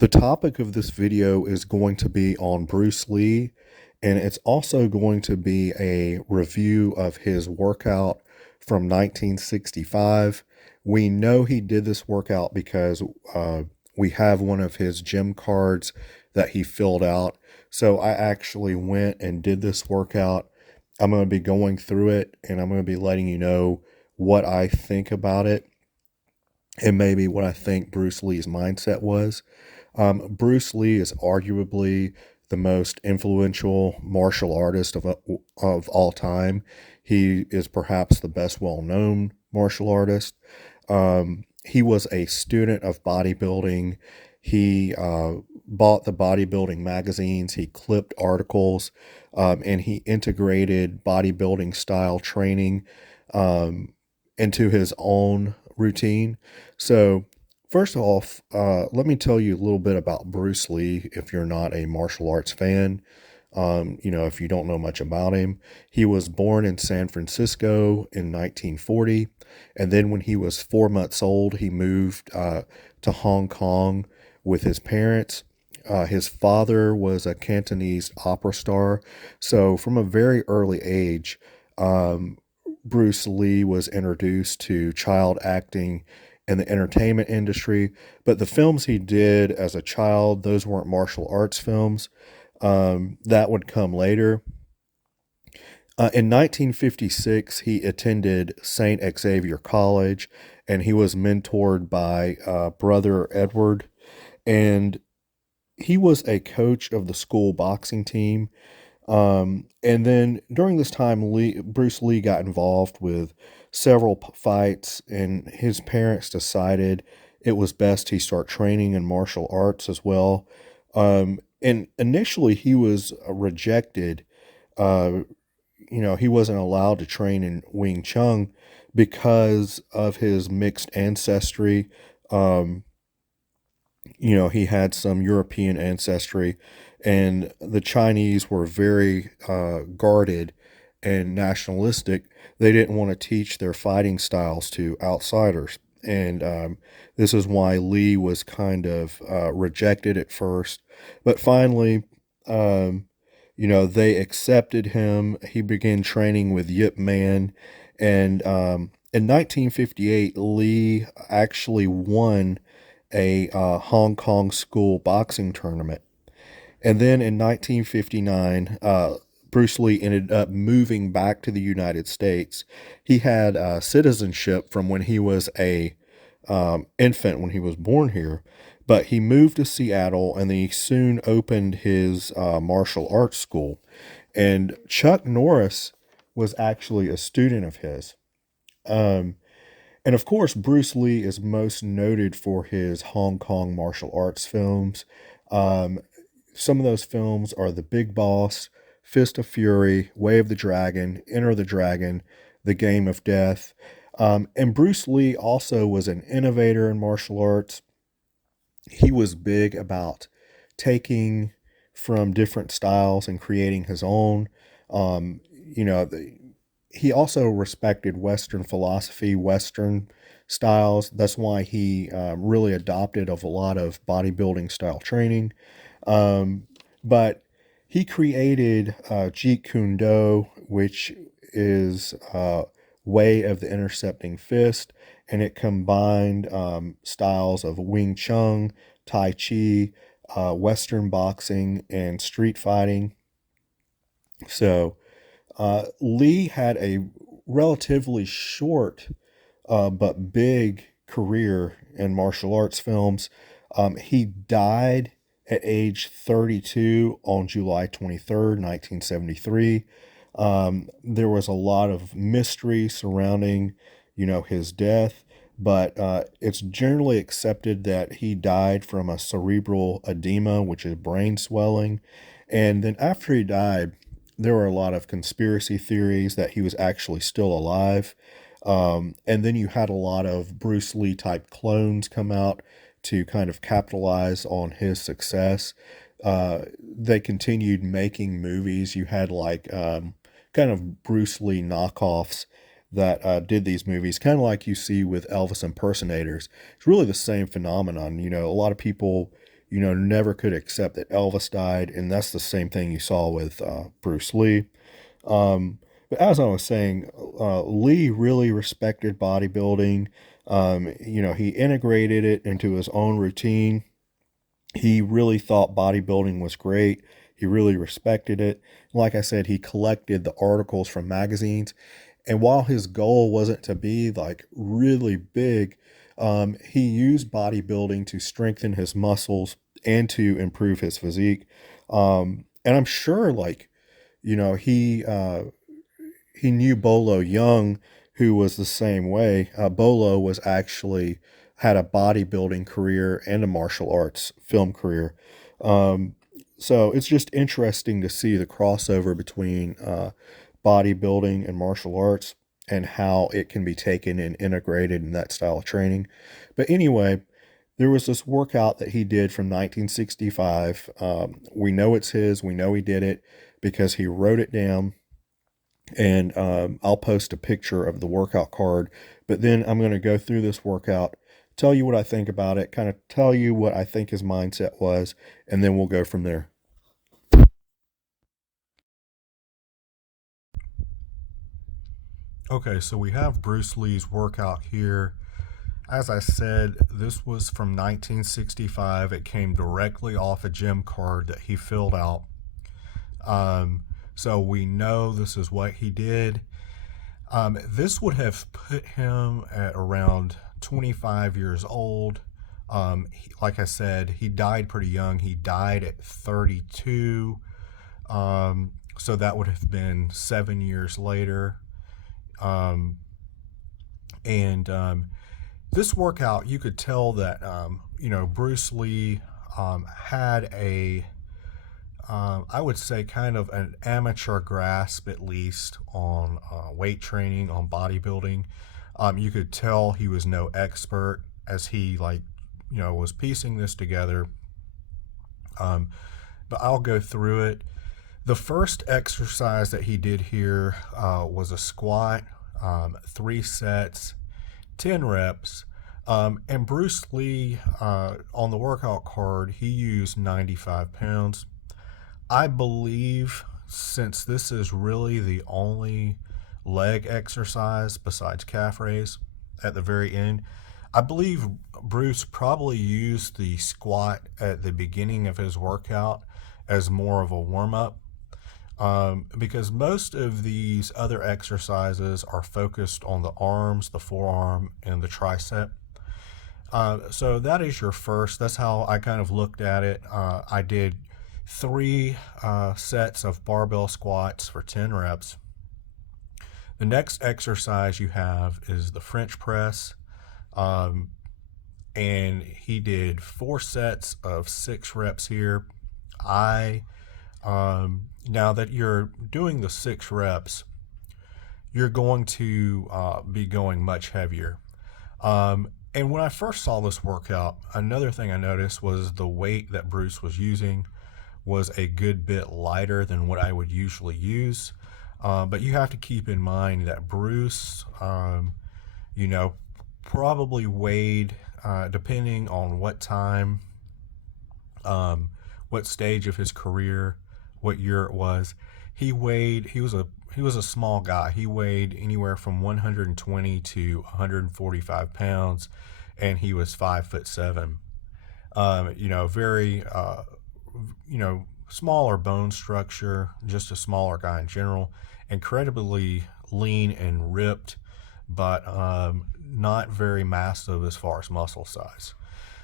The topic of this video is going to be on Bruce Lee, and it's also going to be a review of his workout from 1965. We know he did this workout because we have one of his gym cards that he filled out. So I actually went and did this workout. I'm going to be going through it, and I'm going to be letting you know what I think about it and maybe what I think Bruce Lee's mindset was. Bruce Lee is arguably the most influential martial artist of all time. He is perhaps the best well-known martial artist. He was a student of bodybuilding. He bought the bodybuilding magazines. He clipped articles, and he integrated bodybuilding style training into his own routine. So first off, let me tell you a little bit about Bruce Lee if you're not a martial arts fan. If you don't know much about him, he was born in San Francisco in 1940. And then when he was 4 months old, he moved to Hong Kong with his parents. His father was a Cantonese opera star. So from a very early age, Bruce Lee was introduced to child acting in the entertainment industry, but the films he did as a child, those weren't martial arts films. That would come later. In 1956, he attended St. Xavier College, and he was mentored by brother Edward, and he was a coach of the school boxing team. And then during this time, Bruce Lee got involved with several fights, and his parents decided it was best he start training in martial arts as well. And initially, he was rejected. He wasn't allowed to train in Wing Chun because of his mixed ancestry. He had some European ancestry, and the Chinese were very guarded and nationalistic. They didn't want to teach their fighting styles to outsiders. And this is why Lee was kind of rejected at first. But finally, they accepted him. He began training with Yip Man. And in 1958, Lee actually won a Hong Kong school boxing tournament. And then in 1959, Bruce Lee ended up moving back to the United States. He had citizenship from when he was a infant, when he was born here, but he moved to Seattle, and then he soon opened his martial arts school. And Chuck Norris was actually a student of his. And of course, Bruce Lee is most noted for his Hong Kong martial arts films. Some of those films are The Big Boss, Fist of Fury, Way of the Dragon, Enter the Dragon, The Game of Death. And Bruce Lee also was an innovator in martial arts. He was big about taking from different styles and creating his own. He also respected Western philosophy, Western styles. That's why he really adopted of a lot of bodybuilding style training. But he created Jeet Kune Do, which is way of the intercepting fist, and it combined styles of Wing Chun, Tai Chi, Western boxing, and street fighting. So Lee had a relatively short but big career in martial arts films. He died at age 32 on July 23rd, 1973. There was a lot of mystery surrounding, his death, but it's generally accepted that he died from a cerebral edema, which is brain swelling. And then after he died, there were a lot of conspiracy theories that he was actually still alive. And then you had a lot of Bruce Lee type clones come out to kind of capitalize on his success. They continued making movies. You had kind of Bruce Lee knockoffs that did these movies, kind of like you see with Elvis impersonators. It's really the same phenomenon. A lot of people, never could accept that Elvis died. And that's the same thing you saw with Bruce Lee. But as I was saying, Lee really respected bodybuilding. He integrated it into his own routine. He really thought bodybuilding was great. He really respected it. Like I said, he collected the articles from magazines. And while his goal wasn't to be like really big, he used bodybuilding to strengthen his muscles and to improve his physique. And I'm sure, like, he knew Bolo Young, who was the same way. Bolo was actually had a bodybuilding career and a martial arts film career. Um, so it's just interesting to see the crossover between bodybuilding and martial arts and how it can be taken and integrated in that style of training. But anyway, there was this workout that he did from 1965. We know it's his. We know he did it because he wrote it down, and I'll post a picture of the workout card. But then I'm going to go through this workout, tell you what I think about it, kind of tell you what I think his mindset was, and then we'll go from there. Okay, so we have Bruce Lee's workout here. As I said, this was from 1965. It came directly off a gym card that he filled out. So we know this is what he did. This would have put him at around 25 years old. Like I said, he died pretty young. He died at 32. So that would have been 7 years later. This workout, you could tell that, Bruce Lee had I would say kind of an amateur grasp, at least, on weight training, on bodybuilding. You could tell he was no expert as he, was piecing this together. But I'll go through it. The first exercise that he did here was a squat, 3 sets, 10 reps. And Bruce Lee, on the workout card, he used 95 pounds. I believe, since this is really the only leg exercise besides calf raise at the very end, I believe Bruce probably used the squat at the beginning of his workout as more of a warm-up, because most of these other exercises are focused on the arms, the forearm, and the tricep. So that is your first. That's how I kind of looked at it. I did 3 sets of barbell squats for 10 reps. The next exercise you have is the French press. And he did 4 sets of 6 reps here. Now that you're doing the 6 reps, you're going to be going much heavier. And when I first saw this workout, another thing I noticed was the weight that Bruce was using was a good bit lighter than what I would usually use. But you have to keep in mind that Bruce, probably weighed, depending on what time, what stage of his career, what year it was, he was a small guy. He weighed anywhere from 120 to 145 pounds, and he was 5'7". Very, smaller bone structure, just a smaller guy in general, incredibly lean and ripped, but not very massive as far as muscle size.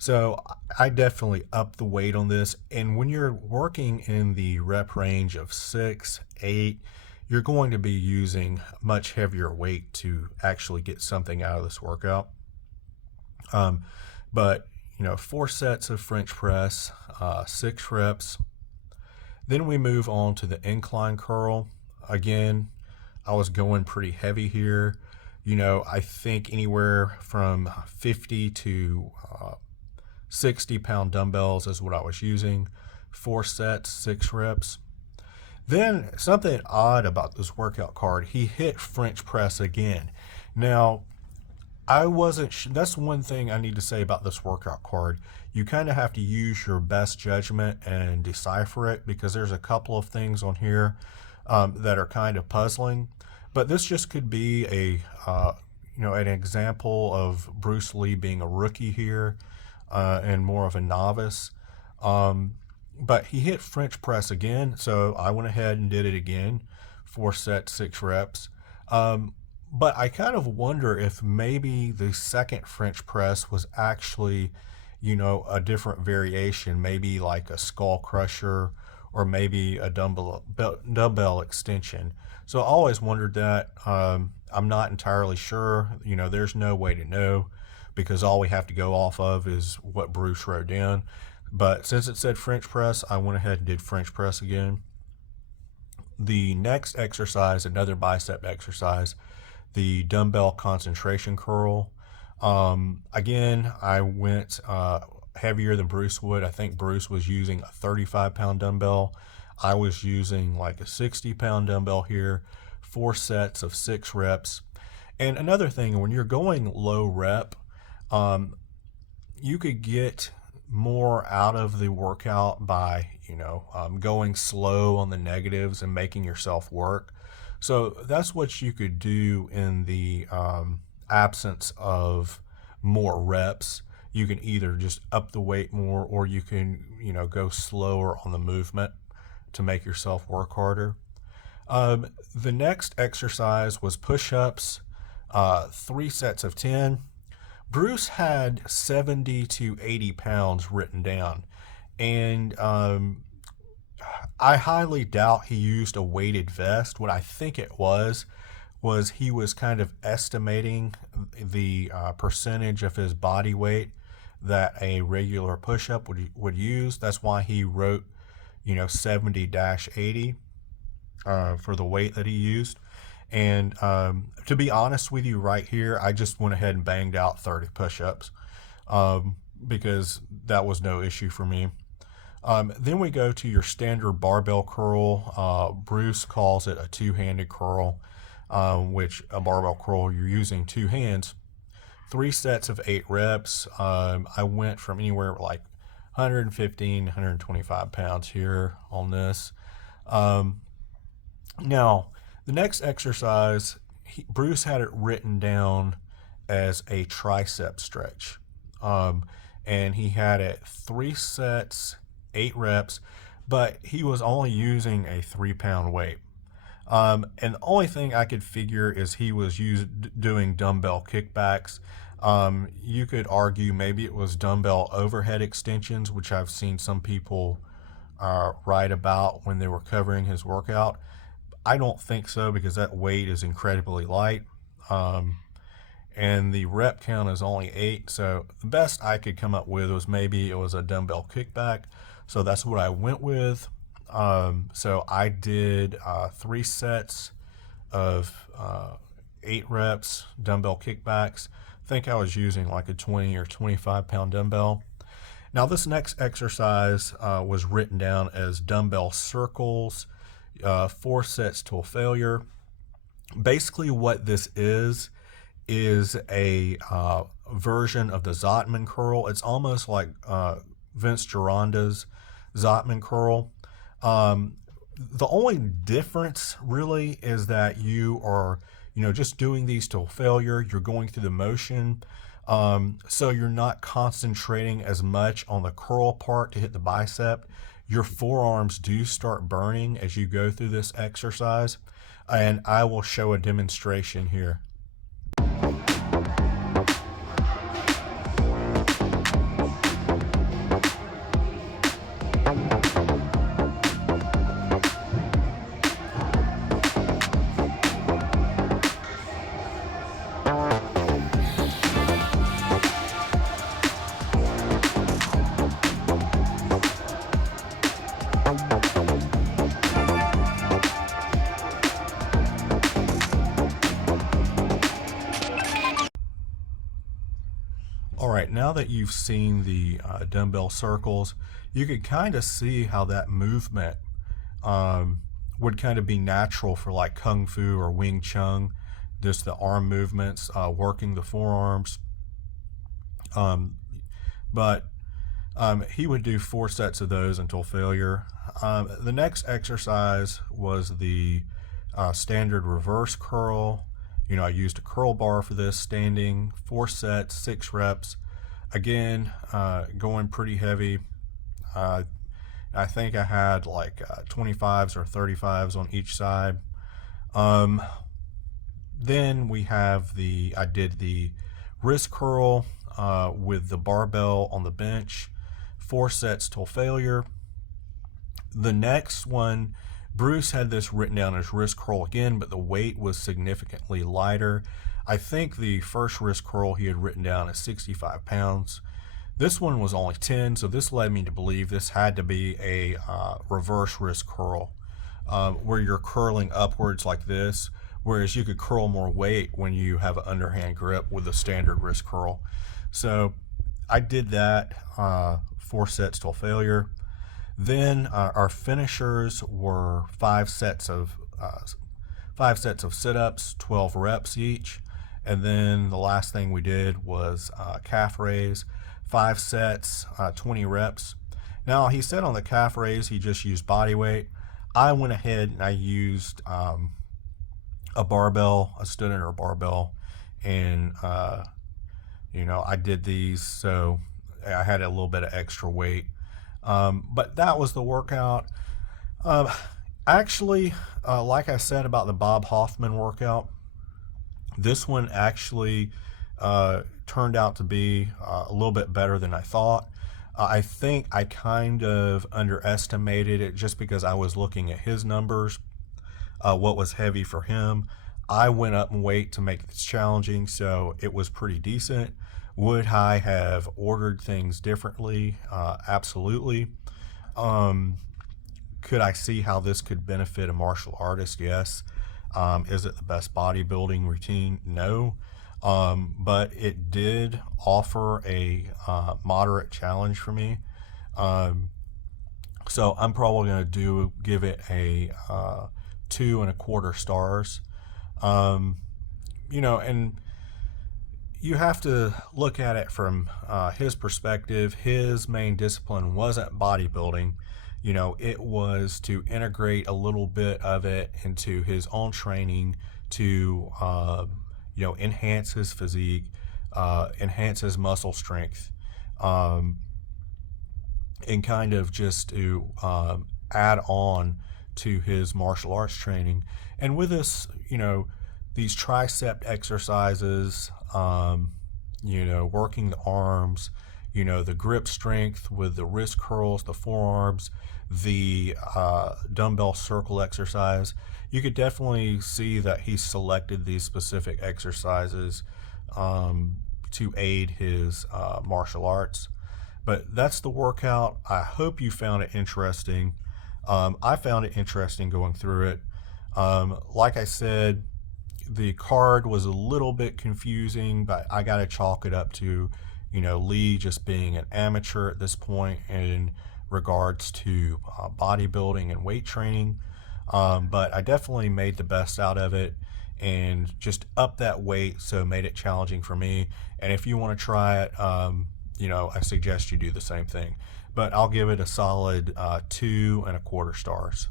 So I definitely upped the weight on this. And when you're working in the rep range of 6, 8, you're going to be using much heavier weight to actually get something out of this workout. But 4 sets of French press, 6 reps. Then we move on to the incline curl. Again, I was going pretty heavy here. I think anywhere from 50 to 60 pound dumbbells is what I was using. 4 sets, 6 reps. Then something odd about this workout card, he hit French press again. Now, I wasn't. That's one thing I need to say about this workout card. You kind of have to use your best judgment and decipher it, because there's a couple of things on here that are kind of puzzling. But this just could be an example of Bruce Lee being a rookie here and more of a novice. But he hit French press again, so I went ahead and did it again, 4 sets, 6 reps. But I kind of wonder if maybe the second French press was actually, a different variation, maybe like a skull crusher or maybe a dumbbell extension. So I always wondered that. I'm not entirely sure. There's no way to know, because all we have to go off of is what Bruce wrote down. But since it said French press, I went ahead and did French press again. The next exercise, another bicep exercise, the dumbbell concentration curl. Again, I went heavier than Bruce would. I think Bruce was using a 35-pound dumbbell. I was using like a 60-pound dumbbell here, 4 sets of 6 reps. And another thing, when you're going low rep, you could get more out of the workout by, going slow on the negatives and making yourself work. So that's what you could do in the absence of more reps. You can either just up the weight more, or you can, go slower on the movement to make yourself work harder. The next exercise was push-ups, 3 sets of 10. Bruce had 70 to 80 pounds written down, and I highly doubt he used a weighted vest. What I think it was he was kind of estimating the percentage of his body weight that a regular push-up would use. That's why he wrote, 70-80 for the weight that he used. And to be honest with you, right here, I just went ahead and banged out 30 push-ups because that was no issue for me. Then we go to your standard barbell curl. Bruce calls it a two-handed curl, which a barbell curl, you're using 2 hands. 3 sets of 8 reps. I went from anywhere like 115, 125 pounds here on this. Now, the next exercise, Bruce had it written down as a tricep stretch. And he had it 3 sets, 8 reps, but he was only using a 3-pound weight. And the only thing I could figure is he was doing dumbbell kickbacks. You could argue maybe it was dumbbell overhead extensions, which I've seen some people write about when they were covering his workout. I don't think so, because that weight is incredibly light. And the rep count is only 8. So the best I could come up with was maybe it was a dumbbell kickback. So that's what I went with. So I did 3 sets of 8 reps dumbbell kickbacks. I think I was using like a 20 or 25-pound dumbbell. Now this next exercise was written down as dumbbell circles, 4 sets till failure. Basically what this is a version of the Zottman curl. It's almost like Vince Gironda's Zottman curl. The only difference really is that you are, just doing these till failure. You're going through the motion. So you're not concentrating as much on the curl part to hit the bicep. Your forearms do start burning as you go through this exercise. And I will show a demonstration here. All right, now that you've seen the dumbbell circles, you could kind of see how that movement would kind of be natural for like Kung Fu or Wing Chun, just the arm movements, working the forearms. But he would do 4 sets of those until failure. The next exercise was the standard reverse curl. I used a curl bar for this, standing, 4 sets, 6 reps. Again, going pretty heavy. I think I had like 25s or 35s on each side. Then I did the wrist curl with the barbell on the bench, 4 sets till failure. The next one, Bruce had this written down as wrist curl again, but the weight was significantly lighter. I think the first wrist curl he had written down as 65 pounds. This one was only 10, so this led me to believe this had to be a reverse wrist curl, where you're curling upwards like this, whereas you could curl more weight when you have an underhand grip with a standard wrist curl. So I did that, 4 sets till failure. Then our finishers were 5 sets of sit-ups, 12 reps each. And then the last thing we did was calf raise, 5 sets, 20 reps. Now, he said on the calf raise he just used body weight. I went ahead and I used a barbell, a stood under a barbell, and I did these, so I had a little bit of extra weight. But that was the workout. Actually, like I said about the Bob Hoffman workout, this one actually turned out to be a little bit better than I thought. I think I kind of underestimated it just because I was looking at his numbers, what was heavy for him. I went up in weight to make this challenging, so it was pretty decent. Would I have ordered things differently? Absolutely. Could I see how this could benefit a martial artist? Yes. Is it the best bodybuilding routine? No. But it did offer a moderate challenge for me. So I'm probably going to give it a 2.25 stars. And you have to look at it from his perspective. His main discipline wasn't bodybuilding. It was to integrate a little bit of it into his own training to, enhance his physique, enhance his muscle strength, and kind of just to add on to his martial arts training. And with this, these tricep exercises, working the arms, the grip strength with the wrist curls, the forearms, the dumbbell circle exercise, you could definitely see that he selected these specific exercises to aid his martial arts. But that's the workout. I hope you found it interesting. I found it interesting going through it. Like I said, the card was a little bit confusing, but I got to chalk it up to, Lee just being an amateur at this point in regards to bodybuilding and weight training. But I definitely made the best out of it and just upped that weight, so made it challenging for me. And if you want to try it, I suggest you do the same thing. But I'll give it a solid 2.25 stars.